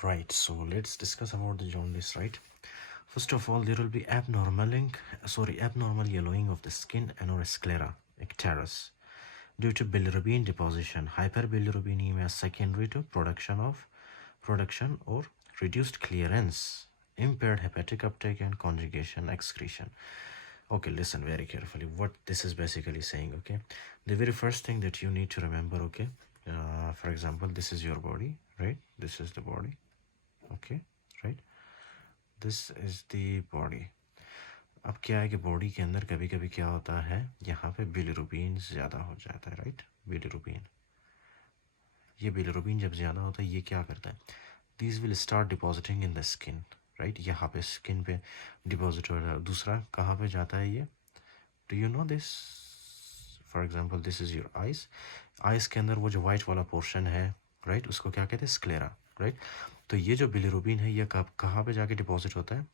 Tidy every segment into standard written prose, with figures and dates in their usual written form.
Right, so let's discuss about the jaundice, right? First of all, there will be abnormal yellowing of the skin and or sclera, icterus, due to bilirubin deposition, hyperbilirubinemia secondary to production or reduced clearance, impaired hepatic uptake and conjugation excretion. Okay, listen very carefully what this is basically saying. Okay, the very first thing that you need to remember, okay, for example, this is your body, right? This is the body, okay, right? This is the body. अब क्या है कि body के अंदर कभी कभी क्या होता है, यहाँ पे बिलिरुबिन ज़्यादा हो जाता है, राइट? बिलिरुबिन, ये बिलिरुबिन जब ज़्यादा होता है ये क्या करता है, this will start depositing in the skin, right? यहाँ पे स्किन पे डिपॉजिट हो रहा है. दूसरा कहाँ पे जाता है ये, do you know this? For example this is your eyes. Ice के अंदर वो जो वाइट वाला पोर्शन है, राइट, उसको क्या कहते हैं, स्क्लेरा, राइट? तो ये जो बिलिरुबिन है ये कहाँ पे जाके डिपॉजिट होता है,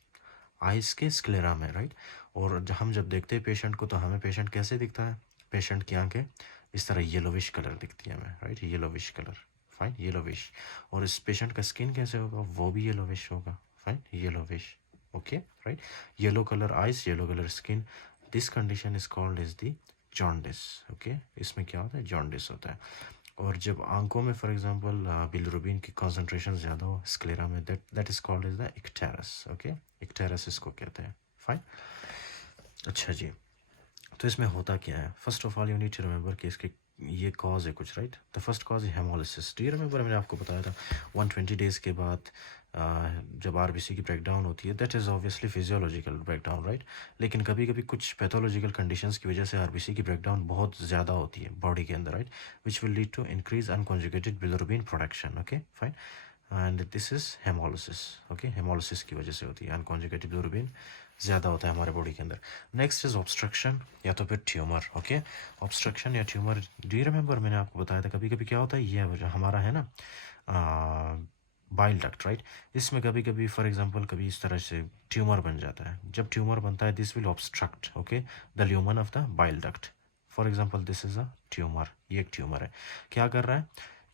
आइस के स्क्लेरा में, राइट? और हम जब देखते हैं पेशेंट को तो हमें पेशेंट कैसे दिखता है, पेशेंट की आंखें इस तरह येलोविश कलर दिखती है हमें, right? Yellowish colour, fine, yellowish. और इस पेशेंट का स्किन कैसे होगा, वो भी येलोविश होगा, fine, yellowish, okay, right? Yellow colour ice, yellow colour skin, this condition is called is the jaundice, okay? इसमें क्या होता है, जॉन्डिस होता है. और जब आंखों में फॉर एग्जांपल बिलिरुबिन की कॉन्सेंट्रेशन ज़्यादा हो स्क्लेरा में, that is called is the icterus, okay? Icterus इसको कहते हैं, फाइन. अच्छा जी, तो इसमें होता क्या है, first of all you need to remember कि इसके ये कॉज है कुछ, राइट? द फर्स्ट कॉज है हेमोलिसिस. डू यू रिमेंबर, मैंने आपको बताया था 120 डेज़ के बाद जब आरबीसी की ब्रेकडाउन होती है, that is obviously physiological breakdown, right? लेकिन कभी कभी कुछ पैथोलॉजिकल कंडीशंस की वजह से आरबीसी की ब्रेकडाउन बहुत ज़्यादा होती है बॉडी के अंदर, right? Which will lead to increase unconjugated bilirubin production, okay, fine. And this is haemolysis, okay? Haemolysis की वजह से होती है, अनकॉन्जुगेटेड बिलिरुबिन ज़्यादा होता है हमारे बॉडी के अंदर. नेक्स्ट इज़ ऑब्स्ट्रक्शन या तो फिर ट्यूमर, ओके? ऑब्स्ट्रक्शन या ट्यूमर, डू यू रिमेंबर मैंने आपको बताया था कभी कभी क्या होता है, ये वजह हमारा है ना बाइल डक्ट, राइट? इसमें कभी कभी फॉर एग्जांपल कभी इस तरह से ट्यूमर बन जाता है. जब ट्यूमर बनता है this will obstruct, okay, the lumen of the bile duct. For example this is a tumour, ये एक ट्यूमर है. क्या कर रहा है,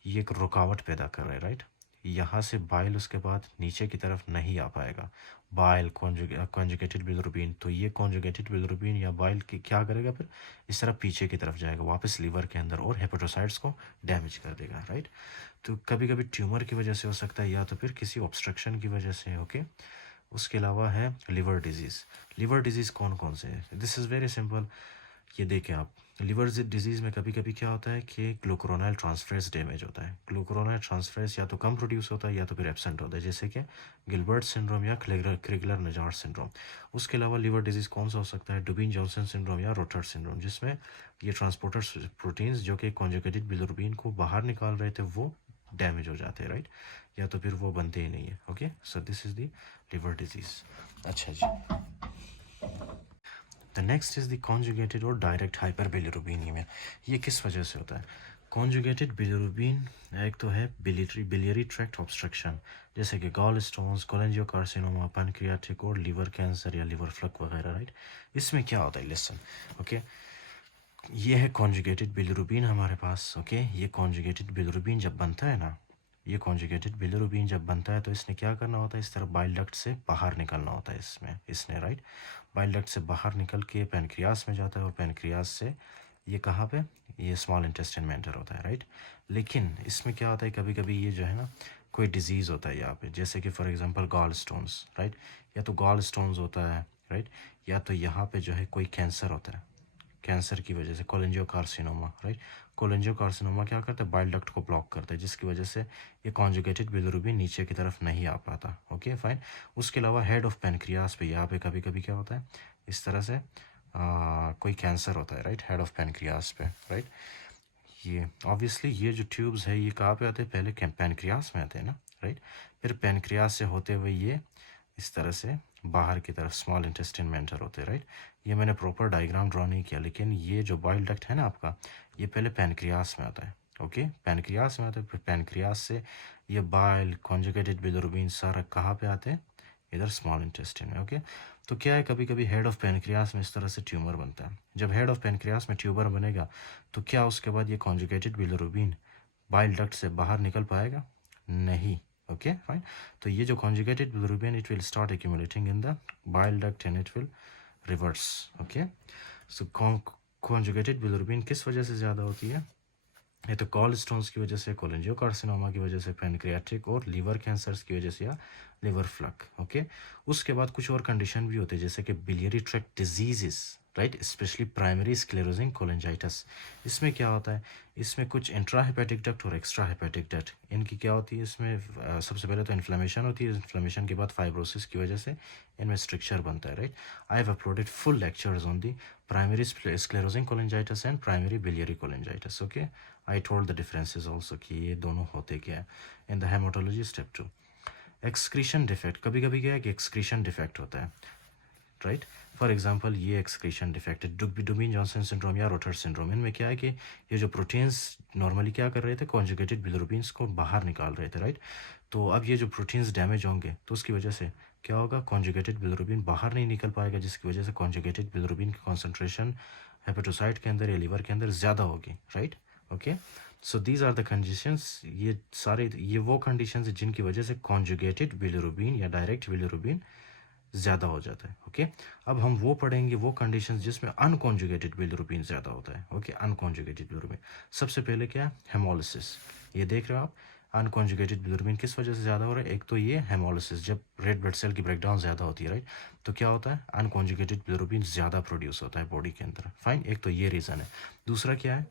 ये एक रुकावट पैदा कर रहा है, राइट? यहाँ से बाइल उसके बाद नीचे की तरफ नहीं आ पाएगा, बाइल कॉन्जुगेटेड बिलिरुबिन. तो ये कॉन्जुगेटेड बिलिरुबिन या बाइल की क्या करेगा, फिर इस तरह पीछे की तरफ जाएगा वापस लीवर के अंदर और हेपेटोसाइट्स को डैमेज कर देगा, राइट? तो कभी कभी ट्यूमर की वजह से हो सकता है या तो फिर किसी ऑब्स्ट्रक्शन की वजह से, ओके? उसके अलावा है लिवर डिजीज़. लिवर डिजीज़ कौन कौन से है, दिस इज़ वेरी सिंपल. ये देखें आप, लिवर डिजीज़ में कभी कभी क्या होता है कि ग्लूकोरोनाइल ट्रांसफरेज डैमेज होता है. ग्लूकोरोनाइल ट्रांसफरेज या तो कम प्रोड्यूस होता है या तो फिर एब्सेंट होता है, जैसे कि गिलबर्ट सिंड्रोम या क्रिगलर नजार सिंड्रोम. उसके अलावा लिवर डिजीज़ कौन सा हो सकता है, डुबिन जॉनसन सिंड्रोम या रोटर सिंड्रोम, जिसमें ये ट्रांसपोर्टर प्रोटीन्स जो कि कॉन्जुगेटेड बिलिरुबिन को बाहर निकाल रहे थे वो डैमेज हो जाते हैं, राइट? या तो फिर वो बनते ही नहीं है, okay? So this is the liver disease. अच्छा जी, the next is the conjugated और डायरेक्ट हाइपरबिलिरुबिnemia. ये किस वजह से होता है, कॉन्जुगेटेड बिलिरुबिन एक तो है बिलियरी ट्रैक्ट ऑब्स्ट्रक्शन, जैसे कि गॉल स्टोन्स, कोलेंजियोकार्सिनोमा, पैनक्रियाटिक और लीवर कैंसर या लीवर फ्लक वगैरह, राइट? इसमें क्या होता है, लिसन, ओके? ये है कॉन्जुगेटेड बिलिरुबिन हमारे पास, ओके? ये कॉन्जुगेटेड बिलिरुबिन जब बनता है ना, ये कॉन्जुगेटेड बिलिरुबिन जब बनता है तो इसने क्या करना होता है, इस तरह बाइल डक्ट से बाहर निकलना होता है इसने, राइट? बाइल डक्ट से बाहर निकल के पेनक्रियास में जाता है और पेनक्रियास से ये कहाँ पे, ये स्मॉल इंटेस्टाइन में एंटर होता है, राइट? लेकिन इसमें क्या होता है, कभी कभी ये जो है ना कोई डिजीज़ होता है यहाँ पे, जैसे कि for example gallstones, right? या तो गॉल स्टोन्स होता है, राइट? या तो यहाँ पे जो है कोई कैंसर होता है, कैंसर की वजह से कोलेंजियोकार्सिनोमा, राइट? कोलेंजियोकार्सिनोमा क्या करता है, बाइल डक्ट को ब्लॉक करता है, जिसकी वजह से ये कॉन्जुगेटेड बिलिरुबिन नीचे की तरफ नहीं आ पाता, ओके, फाइन. उसके अलावा हेड ऑफ पेनक्रियास पे यहाँ पे कभी कभी क्या होता है, इस तरह से कोई कैंसर होता है, राइट? हेड ऑफ पेनक्रियास पे, राइट? ये ऑब्वियसली ये जो ट्यूब्स है ये कहाँ पे आते हैं, पहले पेनक्रियास में आते हैं ना, राइट? फिर पेनक्रियास से होते हुए ये इस तरह से बाहर की तरफ स्मॉल इंटेस्टाइन में एंटर होते हैं, राइट? ये मैंने प्रॉपर डायग्राम ड्रॉ नहीं किया, लेकिन ये जो बाइल डक्ट है ना आपका, ये पहले पेनक्रियास में आता है, ओके? पेनक्रियास में आता है, फिर पेनक्रियास से ये बाइल कॉन्जुगेटेड बिलिरुबिन सारा कहाँ पे आते हैं, इधर स्मॉल इंटेस्टाइन में, ओके? तो क्या है, कभी कभी हेड ऑफ पेनक्रियास में इस तरह से ट्यूमर बनता है. जब हेड ऑफ पेनक्रियास में ट्यूमर बनेगा तो क्या उसके बाद ये कॉन्जुगेटेड बिलिरुबिन बाइल डक्ट से बाहर निकल पाएगा, नहीं, ओके फाइन. तो ये जो conjugated bilirubin it will start accumulating in the bile duct and it will reverse. Okay, so conjugated bilirubin किस वजह से ज़्यादा होती है? ये तो कॉल स्टोन्स की वजह से, कोलेंजियोकार्सिनोमा की वजह से, पैनक्रियाटिक और लीवर कैंसर्स की वजह से या लिवर फ्लक. ओके, उसके बाद कुछ और कंडीशन भी होते हैं जैसे कि biliary tract diseases, right, specially primary sclerosing cholangitis. इसमें क्या होता है? इसमें कुछ इंट्रा हेपेटिक डक्ट और एक्स्ट्रा हेपेटिक डक्ट, इनकी क्या होती है इसमें? सबसे पहले तो इन्फ्लेमेशन होती है, इन्फ्लेमेशन के बाद फाइब्रोसिस की वजह से इनमें स्ट्रक्चर बनता है, right. I have uploaded full lectures on the primary sclerosing cholangitis and primary biliary cholangitis. Okay, I told the differences also कि ये दोनों होते क्या है in the haematology step 2. Excretion defect, कभी कभी क्या है कि एक्सक्रीशन डिफेक्ट होता है, राइट. फॉर एग्जांपल ये एक्सक्रीशन डिफेक्ट है डुबीन जॉनसन सिंड्रोम या रोटर सिंड्रोम. इनमें क्या है कि ये जो प्रोटीन्स नॉर्मली क्या कर रहे थे, कॉन्जुगेटेड बिलिरुबिन्स को बाहर निकाल रहे थे, राइट. तो अब ये जो प्रोटीन्स डैमेज होंगे तो उसकी वजह से क्या होगा, कॉन्जुगेटेड बिलिरुबिन बाहर नहीं निकल पाएगा, जिसकी वजह से कॉन्जुगेटेड बिलिरुबिन की कॉन्सेंट्रेशन हेपेटोसाइट के अंदर या लीवर के अंदर ज़्यादा होगी, right. Okay, so these are the conditions. ये सारे ये वो कंडीशंस हैं जिनकी वजह से कॉन्जुगेटेड बिलिरुबिन या डायरेक्ट बिलिरुबिन ज़्यादा हो जाता है. ओके, अब हम वो पढ़ेंगे वो कंडीशंस जिसमें अनकॉन्जुगेटेड बिलिरुबिन ज़्यादा होता है. ओके, अनकॉन्जुगेटेड बिलिरुबिन सबसे पहले क्या है? हेमोलिसिस. ये देख रहे हो आप, अनकॉन्जुगेटेड बिलिरुबिन किस वजह से ज़्यादा हो रहा है? एक तो ये हेमोलिसिस, जब रेड ब्लड सेल की ब्रेकडाउन ज़्यादा होती है, राइट, तो क्या होता है? अनकॉन्जुगेटेड बिलिरुबिन ज़्यादा प्रोड्यूस होता है बॉडी के अंदर. फाइन, एक तो ये रीज़न है. दूसरा क्या है?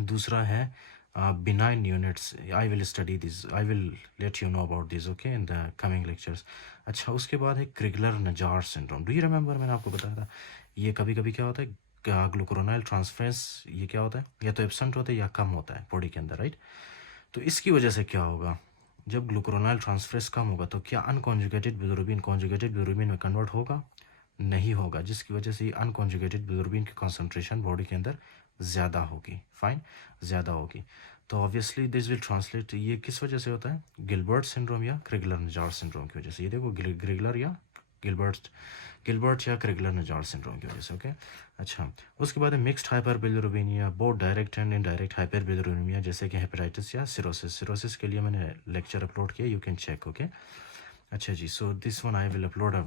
दूसरा है benign units. I will study this, I will let you know about this, okay, in the coming lectures. अच्छा, उसके बाद है क्रिगलर Najjar syndrome. Do you remember, मैंने आपको बताया था ये कभी कभी क्या होता है, ग्लूकुरोनाइल ट्रांसफरेंस ये क्या होता है, या तो एब्सेंट होता है या कम होता है बॉडी के अंदर, राइट. तो इसकी वजह से क्या होगा, जब ग्लूकुरोनाइल ट्रांसफरेंस कम होगा तो क्या अनकॉन्जुगेटेड बिलिरुबिन कॉन्जुगेटेड बिलिरुबिन में कन्वर्ट होगा? नहीं होगा, जिसकी वजह से अनकॉन्जुगेटेड बिलिरुबिन की कॉन्सेंट्रेशन बॉडी के अंदर ज़्यादा होगी. फाइन, ज़्यादा होगी. तो ऑब्वियसली दिस विल ट्रांसलेट, ये किस वजह से होता है? गिलबर्ट सिंड्रोम या क्रिगलर नजार सिंड्रोम की वजह से. ये देखो ग्रिगलर या गिलबर्ट या क्रिगलर नजार सिंड्रोम की वजह से. ओके, अच्छा, उसके बाद mixed hyper bilirubinemia, both direct and indirect hyper bilirubinemia जैसे कि हेपेटाइटिस या सिरोसिस के लिए मैंने लेक्चर अपलोड किया, यू कैन चेक. ओके, अच्छा जी, so this one I will upload a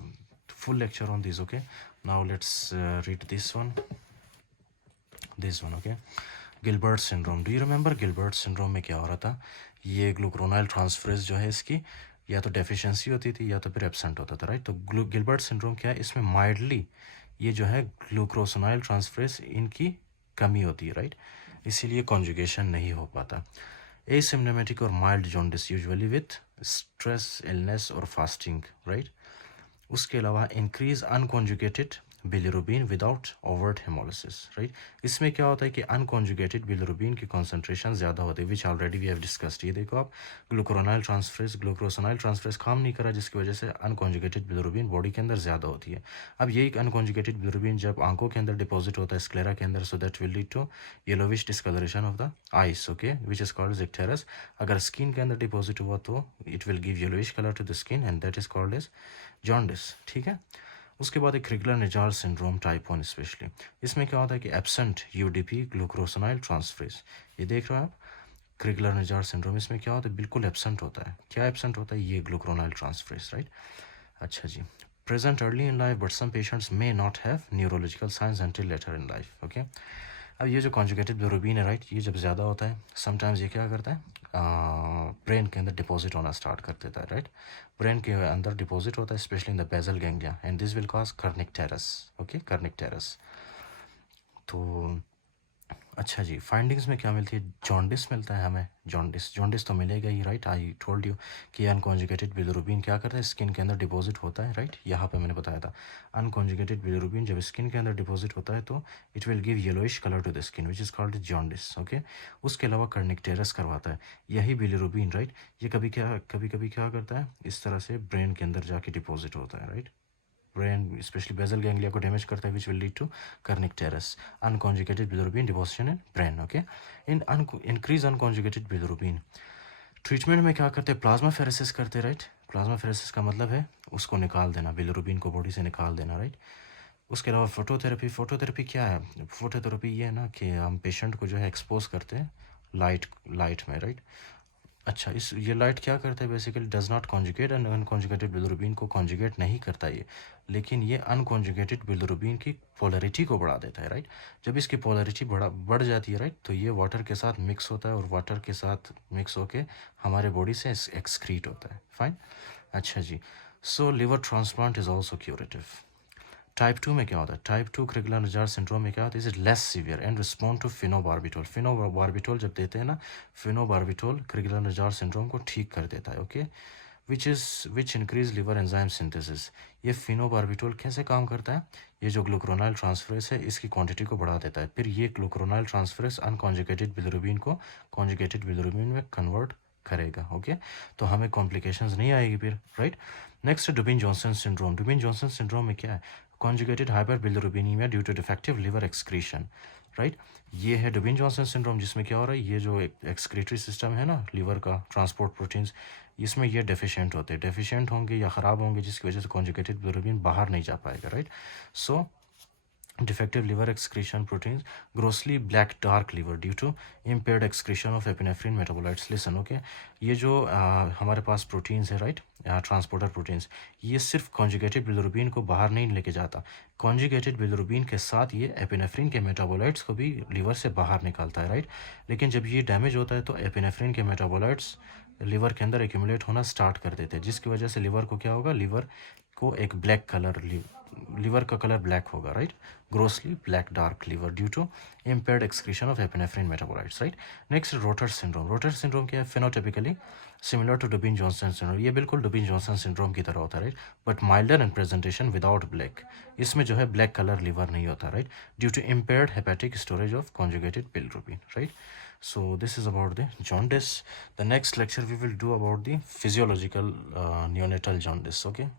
full lecture on this. Okay, now let's read this one. Okay, Gilbert syndrome. Do you remember Gilbert syndrome में क्या हो रहा था? ये ग्लूक्रोनाइल transferase जो है इसकी या तो डेफिशिएंसी होती थी या तो फिर एब्सेंट होता था, राइट. तो गिलबर्ट सिंड्रोम क्या है, इसमें माइल्डली ये जो है ग्लूक्रोसोनाइल ट्रांसफरेज इनकी कमी होती है, राइट. इसीलिए कॉन्जुगेशन नहीं हो पाता. एसिम्प्टोमेटिक और mild jaundice usually with stress, illness और फास्टिंग, राइट. उसके अलावा increase unconjugated bilirubin without overt haemolysis, right. इसमें क्या होता है कि अनकॉन्जुगेटेड बिलिरुबिन की कॉन्सेंट्रेशन ज़्यादा होती है, which already we have discussed. ये देखो आप, ग्लूक्रोसोनाइल ट्रांसफरेज काम नहीं करा, जिसकी वजह से अनकॉन्जुगेटेड बिलिरुबिन बॉडी के अंदर ज़्यादा होती है. अब यही अनकॉन्जुगेटेड बिलिरुबिन जब आंखों के अंदर डिपॉजिट होता है, स्क्लेरा के अंदर, so that will lead to yellowish discolouration of the eyes. Okay, which is called icterus. अगर स्किन के अंदर डिपॉजिट हुआ तो it will give yellowish colour to the skin and that is called as jaundice. ठीक है. उसके बाद एक Crigler Najjar syndrome type 1 specially. इसमें क्या होता है कि एब्सेंट यूडीपी ग्लूक्रोसोनाइल ट्रांसफरेज. ये देख रहे हो आप, क्रिगलर नजार सिंड्रोम, इसमें क्या होता है, बिल्कुल एब्सेंट होता है. क्या एब्सेंट होता है? ये ग्लूक्रोनाइल ट्रांसफरेज, राइट. अच्छा जी, present early in life but some patients may not have neurological signs until later in life. Okay, अब ये जो कॉन्जुगेटेड बिलिरुबिन है, राइट, ये जब ज़्यादा होता है समटाइम्स ये क्या करता है, ब्रेन के अंदर डिपॉजिट होना स्टार्ट कर देता है, राइट. ब्रेन के अंदर डिपॉजिट होता है specially in the basal ganglia and this will cause kernicterus. Okay, kernicterus. तो अच्छा जी, फाइंडिंग्स में क्या मिलती है? जॉन्डिस मिलता है हमें. जॉन्डिस तो मिलेगा ही, राइट. आई टोल्ड यू कि अनकॉन्जुगेटेड बिलिरुबिन क्या करता है, स्किन के अंदर डिपॉजिट होता है, राइट. यहाँ पे मैंने बताया था अनकॉन्जुगेटेड बिलिरुबिन जब स्किन के अंदर डिपॉजिट होता है तो it will give yellowish colour to the skin which is called jaundice. Okay, उसके अलावा कर्निकटेरस करवाता है यही बिलिरुबिन, राइट. ये कभी कभी क्या करता है, इस तरह से ब्रेन के अंदर जाके डिपॉजिट होता है, right. Brain specially basal ganglia को डैमेज करता है which will lead to kernicterus. Unconjugated bilirubin deposition in brain. Okay, in increase unconjugated bilirubin treatment में क्या करते हैं, प्लाज्मा फेरेसिस करते हैं, राइट. प्लाज्मा फेरेसिस का मतलब है उसको निकाल देना, बिलिरुबिन को बॉडी से निकाल देना, राइट. उसके अलावा फोटोथेरेपी क्या है? फोटोथेरेपी ये है ना कि हम पेशेंट को जो है एक्सपोज करते हैं लाइट में, राइट. अच्छा, इस ये लाइट क्या करता है basically, does not conjugate and unconjugated bilirubin को कॉन्जुगेट नहीं करता ये, लेकिन ये अनकॉन्जुगेटेड बिलिरुबिन की पोलैरिटी को बढ़ा देता है, राइट। जब इसकी पोलैरिटी बढ़ जाती है, राइट, तो ये वाटर के साथ मिक्स होता है और वाटर के साथ मिक्स होके हमारे बॉडी से एक्सक्रीट होता है, फाइन। अच्छा जी, so liver transplant is also curative. Type 2 में क्या होता है, टाइप 2 क्रिगलर नजार सिंड्रोम में क्या होता है, is less severe and respond to phenobarbitol. Phenobarbitol जब देते हैं ना, फिनोबार्बिटोल क्रिगलर नजार सिंड्रोम को ठीक कर देता है, okay. Which increase liver enzyme synthesis. ये फिनोबार्बिटोल कैसे काम करता है, ये जो ग्लूक्रोनाइल ट्रांसफरेस है इसकी क्वांटिटी को बढ़ा देता है, फिर ये ग्लूक्रोनाइल ट्रांसफरेस अनकॉन्जुगेटेड बिलिरुबिन को कॉन्जुगेटेड बिलिरुबिन में कन्वर्ट करेगा, ओके। तो हमें कॉम्प्लिकेशंस नहीं आएगी फिर, right. Next Dubin Johnson syndrome. Dubin Johnson syndrome में क्या है, conjugated hyperbilirubinemia due to defective liver excretion, right. ये है डुबिन जॉनसन सिंड्रोम, जिसमें क्या हो रहा है, ये जो एक्सक्रीटरी सिस्टम है ना लीवर का, ट्रांसपोर्ट प्रोटीन्स, इसमें ये डेफिशिएंट होते हैं, डेफिशिएंट होंगे या ख़राब होंगे, जिसकी वजह से कॉन्जुगेटेड बिलिरुबिन बाहर नहीं जा पाएगा, right. So defective liver excretion proteins, grossly black dark liver due to impaired excretion of epinephrine metabolites. Listen, okay, ये जो हमारे पास प्रोटीन्स है, राइट, ट्रांसपोर्टर प्रोटीन्स, ये सिर्फ कॉन्जुगेटेड बिलिरुबिन को बाहर नहीं लेके जाता, कॉन्जुगेटेड बिलिरुबिन के साथ ये एपिनेफ्रिन के मेटाबोलाइट्स को भी लीवर से बाहर निकालता है, राइट। लेकिन जब ये डैमेज होता है तो एपिनेफ्रिन के मेटाबोलाइट्स लीवर के अंदर एक्यूमुलेट होना स्टार्ट कर देते हैं, जिसकी वजह से लीवर को क्या होगा, लीवर को एक ब्लैक कलर, लीवर का कलर ब्लैक होगा, right. Grossly black dark liver due to impaired excretion of epinephrine metabolites, right. Next, Rotor syndrome. Rotor syndrome क्या है, phenotypically similar to Dubin Johnson syndrome, ये बिल्कुल डुबिन जॉनसन सिंड्रोम की तरह होता है, right, but milder in presentation without black. इसमें जो है ब्लैक कलर लीवर नहीं होता, right, due to impaired hepatic storage of conjugated bilirubin, right. So this is about the jaundice. The next lecture we will do about the physiological neonatal jaundice, okay.